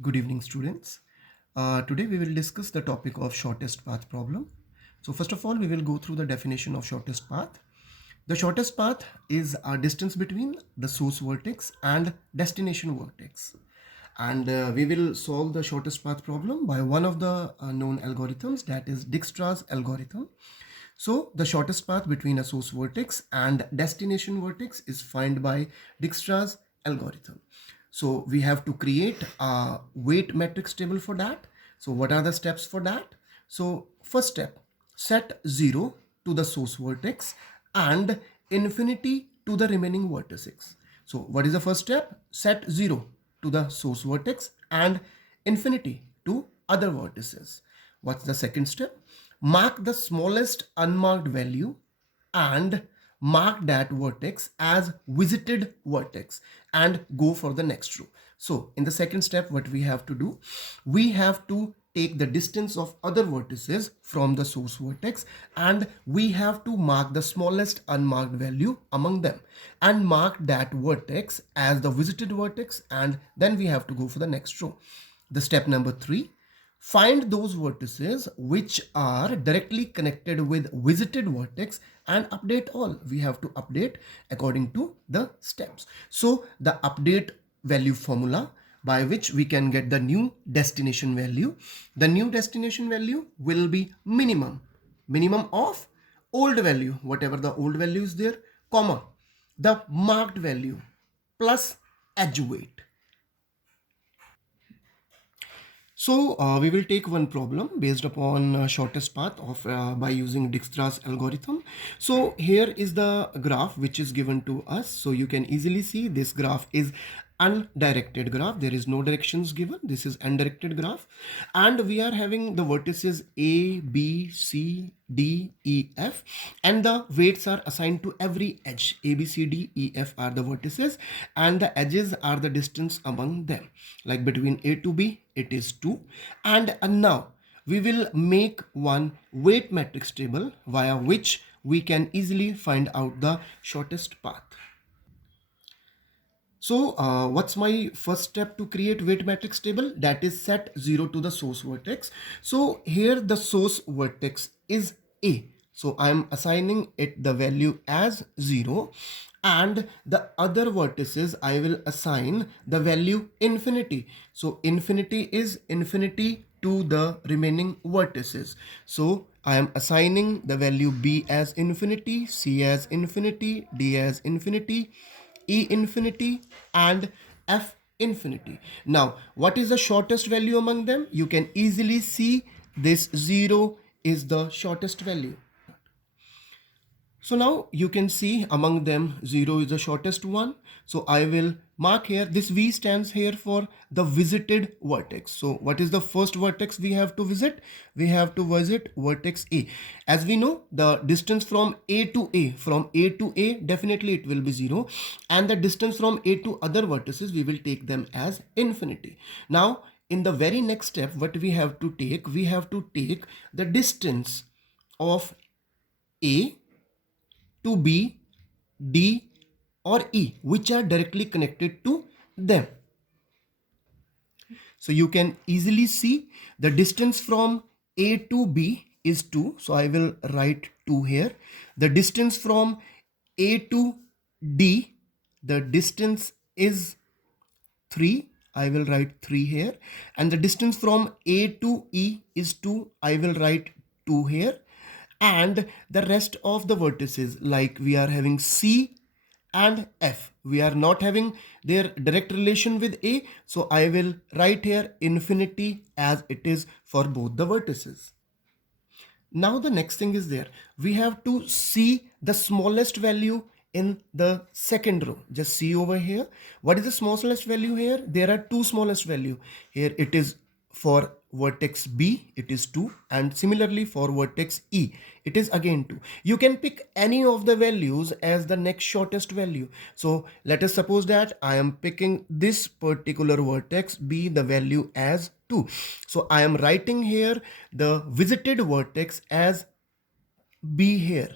Good evening, students. Today we will discuss the topic of shortest path problem. So first of all, we will go through the definition of shortest path. The shortest path is a distance between the source vertex and destination vertex. And we will solve the shortest path problem by one of the known algorithms, that is Dijkstra's algorithm. So the shortest path between a source vertex and destination vertex is found by Dijkstra's algorithm. So we have to create a weight matrix table for that. So what are the steps for that? So first step, set 0 to the source vertex and infinity to the remaining vertices. So what is the first step? Set 0 to the source vertex and infinity to other vertices. What's the second step? Mark the smallest unmarked value and mark that vertex as visited vertex and go for the next row. So in the second step, what we have to do, we have to take the distance of other vertices from the source vertex and we have to mark the smallest unmarked value among them and mark that vertex as the visited vertex, and then we have to go for the next row. The step number 3, find those vertices which are directly connected with visited vertex and update all. We have to update according to the steps. So the update value formula by which we can get the new destination value. The new destination value will be minimum of old value, whatever the old value is there, comma, the marked value plus edge weight. So we will take one problem based upon shortest path of by using Dijkstra's algorithm. So here is the graph which is given to us. So you can easily see this graph is undirected graph. There is no directions given. This is undirected graph, and we are having the vertices A, B, C, D, E, F, and the weights are assigned to every edge. A, B, C, D, E, F are the vertices and the edges are the distance among them. Like between A to B, it is 2. And now we will make one weight matrix table via which we can easily find out the shortest path. So what's my first step to create weight matrix table? That is set 0 to the source vertex. So here the source vertex is A. So I'm assigning it the value as 0, and the other vertices I will assign the value infinity. So infinity is infinity to the remaining vertices. So I am assigning the value B as infinity, C as infinity, D as infinity, E infinity, and F infinity. Now, what is the shortest value among them? You can easily see this 0 is the shortest value. So now you can see among them 0 is the shortest one. So I will mark here, this V stands here for the visited vertex. So what is the first vertex we have to visit? We have to visit vertex A. As we know, the distance from A to A, definitely it will be 0. And the distance from A to other vertices, we will take them as infinity. Now in the very next step, what we have to take? We have to take the distance of A to B, D, or E, which are directly connected to them. So you can easily see the distance from A to B is 2. So I will write 2 here. The distance from A to D, the distance is 3. I will write 3 here. And the distance from A to E is 2. I will write 2 here. And the rest of the vertices, like we are having C and F, we are not having their direct relation with A. So I will write here infinity as it is for both the vertices. Now the next thing is there. We have to see the smallest value in the second row. Just see over here. What is the smallest value here? There are two smallest value. Here it is for vertex B, it is 2, and similarly for vertex E, it is again 2. You can pick any of the values as the next shortest value. So let us suppose that I am picking this particular vertex B, the value as 2. So I am writing here the visited vertex as B here.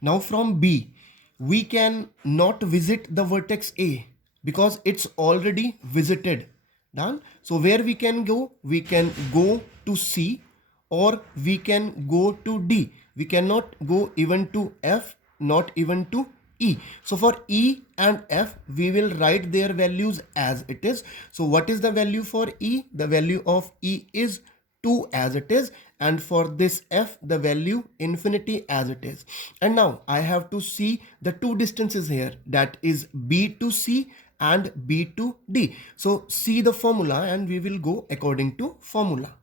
Now from B, we can not visit the vertex A. because it's already visited. Done. So where we can go? We can go to C or we can go to D. We cannot go even to F, not even to E. So for E and F, we will write their values as it is. So what is the value for E? The value of E is 2 as it is, and for this F the value infinity as it is. And now I have to see the two distances here, that is B to C and B to D. So see the formula and we will go according to formula.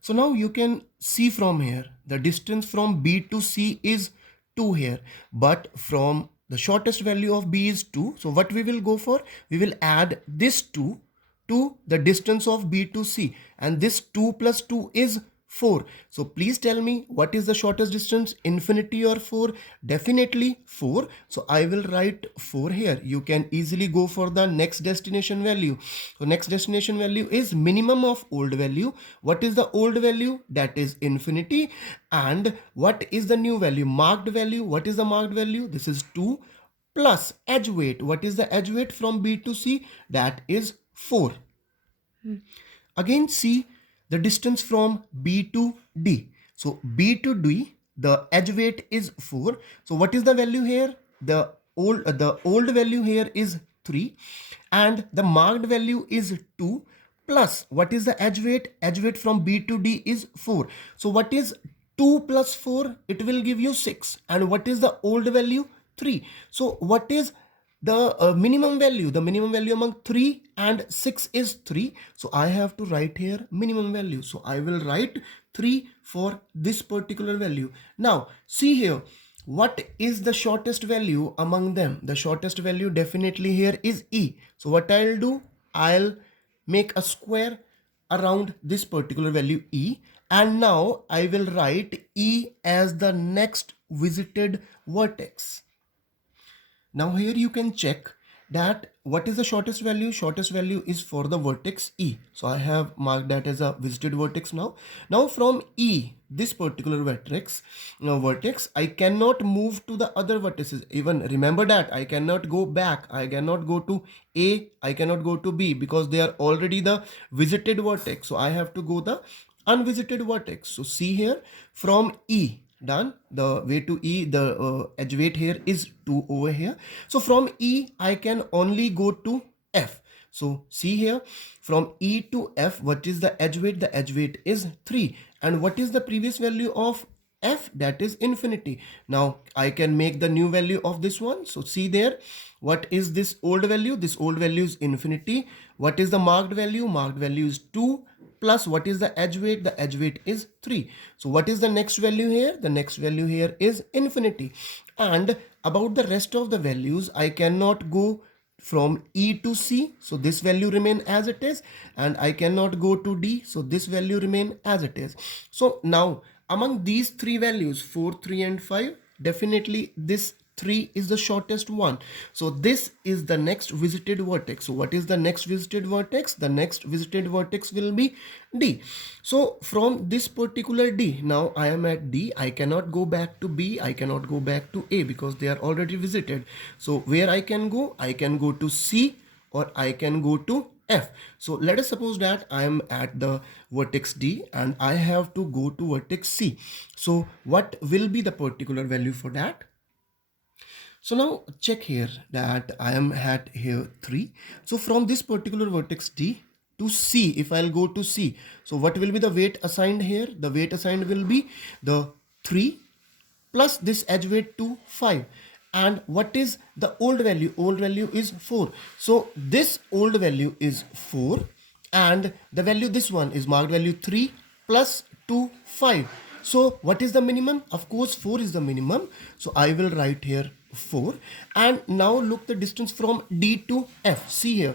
So now you can see from here the distance from B to C is 2 here, but from the shortest value of B is 2. So what we will go for? We will add this 2 to the distance of B to C, and this 2 plus 2 is 4. So please tell me, what is the shortest distance, infinity or 4? Definitely 4. So I will write 4 here. You can easily go for the next destination value. So next destination value is minimum of old value. What is the old value? That is infinity. And what is the new value? Marked value. What is the marked value? This is 2 plus edge weight. What is the edge weight from B to C? That is 4. Again, see the distance from B to D. So B to D, the edge weight is 4. So what is the value here? The old value here is 3 and the marked value is 2 plus what is the edge weight? Edge weight from B to D is 4. So what is 2 plus 4? It will give you 6. And what is the old value? 3. So what is the minimum value? The minimum value among 3 and 6 is 3. So I have to write here minimum value. So I will write 3 for this particular value. Now see here, what is the shortest value among them? The shortest value definitely here is E. So what I'll do, I'll make a square around this particular value E, and now I will write E as the next visited vertex. Now here you can check that what is the shortest value? Shortest value is for the vertex E. So I have marked that as a visited vertex now. Now from E, this particular vertex, I cannot move to the other vertices. Even remember that I cannot go back. I cannot go to A. I cannot go to B because they are already the visited vertex. So I have to go the unvisited vertex. So see here from E. Done. The way to E, the edge weight here is 2 over here. So from E, I can only go to F. So see here, from E to F, what is the edge weight? The edge weight is 3. And what is the previous value of F? That is infinity. Now I can make the new value of this one. So see there, what is this old value? This old value is infinity. What is the marked value? Marked value is 2. Plus what is the edge weight? The edge weight is 3. So what is the next value here? The next value here is infinity. And about the rest of the values, I cannot go from E to C. So this value remain as it is. And I cannot go to D. So this value remain as it is. So now among these three values, 4, 3 and 5, definitely this 3 is the shortest one. So this is the next visited vertex. So what is the next visited vertex? The next visited vertex will be D. So from this particular D, now I am at D. I cannot go back to B. I cannot go back to A because they are already visited. So where I can go? I can go to C or I can go to F. So let us suppose that I am at the vertex D and I have to go to vertex C. So what will be the particular value for that? So now check here that I am at here 3. So from this particular vertex D to C, if I'll go to C, so what will be the weight assigned here? The weight assigned will be the 3 plus this edge weight to 5. And what is the old value? Old value is 4. So this old value is 4 and the value, this one is marked value 3 plus 2, 5. So what is the minimum? Of course 4 is the minimum. So I will write here 4. And now look the distance from D to F. See here,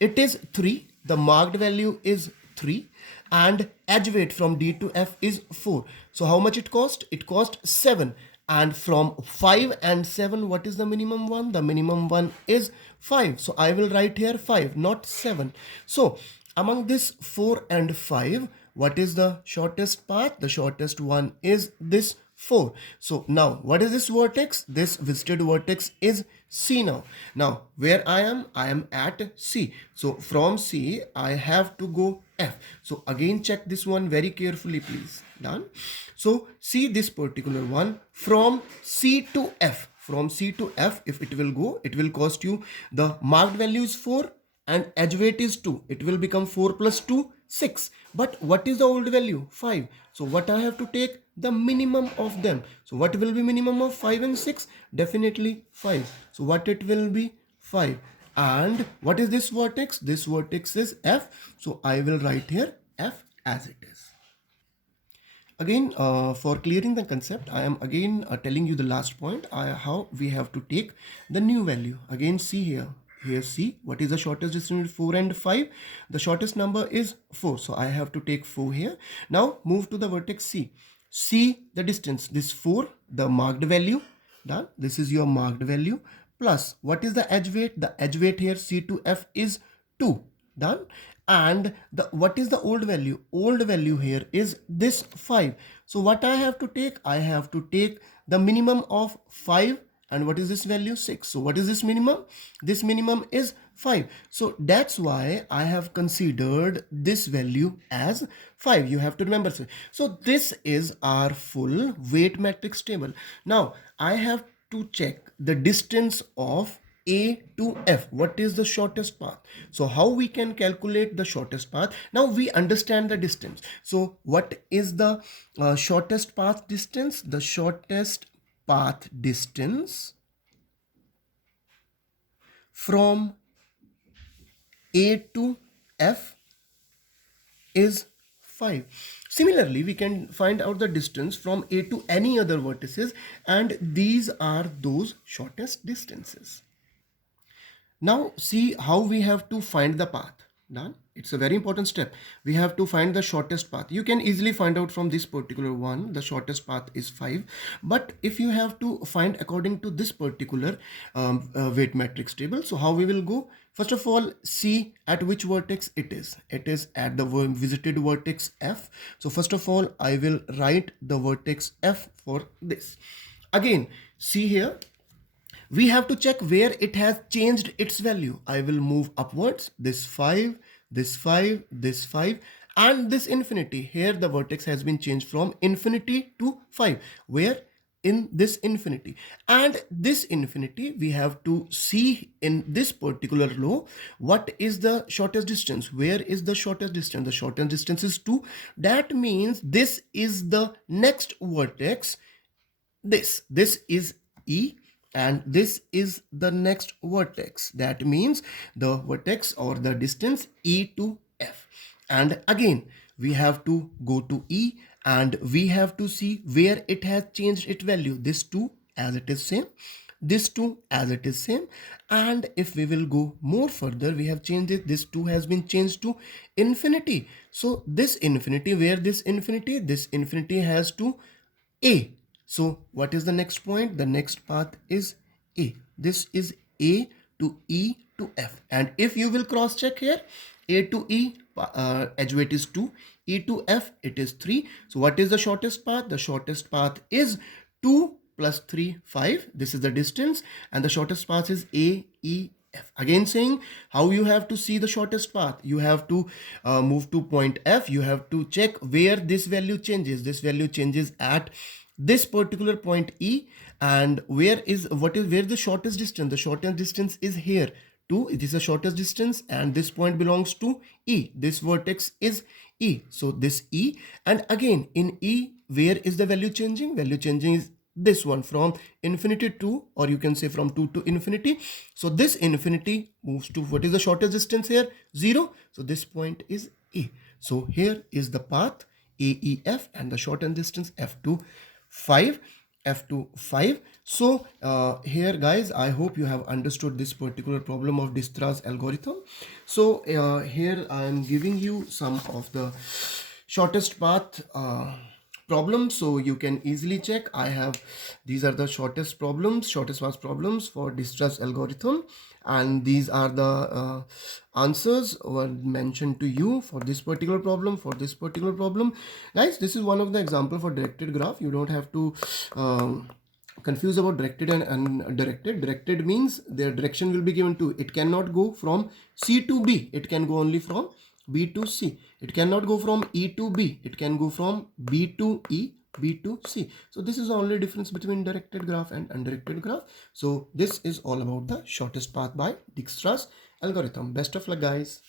it is 3. The marked value is 3 and edge weight from D to F is 4. So how much it cost? It cost 7. And from 5 and 7, what is the minimum one? The minimum one is 5. So I will write here 5, not 7. So among this 4 and 5, what is the shortest path? The shortest one is this 4. So now what is this vertex? This visited vertex is C now. Now where I am at C. So from C I have to go F. So again check this one very carefully, please. Done. So see this particular one from C to F. From C to F, if it will go, it will cost you, the marked value is 4 and edge weight is 2. It will become 4 plus 2, 6. But what is the old value? 5. So what I have to take? The minimum of them. So what will be minimum of 5 and 6? Definitely 5. So what it will be? 5. And what is this vertex? This vertex is F. So I will write here F as it is. Again, for clearing the concept, I am again telling you the last point, how we have to take the new value. Again, see here. Here, see what is the shortest distance between 4 and 5. The shortest number is 4. So I have to take 4 here. Now move to the vertex C. See the distance. This 4, the marked value. Done. This is your marked value. Plus, what is the edge weight? The edge weight here, C to F, is 2. Done. And what is the old value? Old value here is this 5. So what I have to take? I have to take the minimum of 5. And what is this value? 6. So what is this minimum? This minimum is 5. So that's why I have considered this value as 5. You have to remember. So this is our full weight matrix table. Now I have to check the distance of A to F. What is the shortest path? So how we can calculate the shortest path? Now we understand the distance. So what is the shortest path distance? The shortest path distance from A to F is 5. Similarly, we can find out the distance from A to any other vertices, and these are those shortest distances. Now see how we have to find the path. Done. It's a very important step. We have to find the shortest path. You can easily find out from this particular one, the shortest path is 5. But if you have to find according to this particular weight matrix table, so how we will go? First of all, see at which vertex it is. It is at the visited vertex F. So first of all, I will write the vertex F for this. Again, see here. We have to check where it has changed its value. I will move upwards, this 5, this 5, this 5, and this infinity. Here the vertex has been changed from infinity to 5. Where? In this infinity. And this infinity, we have to see in this particular row, what is the shortest distance? Where is the shortest distance? The shortest distance is 2. That means this is the next vertex. This is E. And this is the next vertex. That means the vertex or the distance E to F. And again, we have to go to E and we have to see where it has changed its value. This 2 as it is same. This 2 as it is same. And if we will go more further, we have changed it. This 2 has been changed to infinity. So this infinity, where this infinity has to A. So what is the next point? The next path is A. This is A to E to F. And if you will cross check here, A to E, edge weight is 2. E to F, it is 3. So what is the shortest path? The shortest path is 2 plus 3, 5. This is the distance. And the shortest path is A, E, F. Again saying how you have to see the shortest path. You have to move to point F. You have to check where this value changes. This value changes at this particular point E, and where the shortest distance? The shortest distance is here. 2, it is the shortest distance, and this point belongs to E. This vertex is E. So this E, and again in E, where is the value changing? Value changing is this one, from infinity to, or you can say from 2 to infinity. So this infinity moves to, what is the shortest distance here? 0. So this point is E. So here is the path AEF, and the shortest distance F to 5. F to 5. So here guys, I hope you have understood this particular problem of Dijkstra's algorithm. So here I am giving you some of the shortest path problems, so you can easily check. I have, these are the shortest path problems for Dijkstra's algorithm, and these are the answers were mentioned to you for this particular problem. Guys, this is one of the example for directed graph. You don't have to confuse about directed and undirected. Directed means their direction will be given to, it cannot go from C to B, it can go only from B to C. It cannot go from E to B, it can go from B to E, B to C. So this is the only difference between directed graph and undirected graph. So this is all about the shortest path by Dijkstra's algorithm. Best of luck, guys.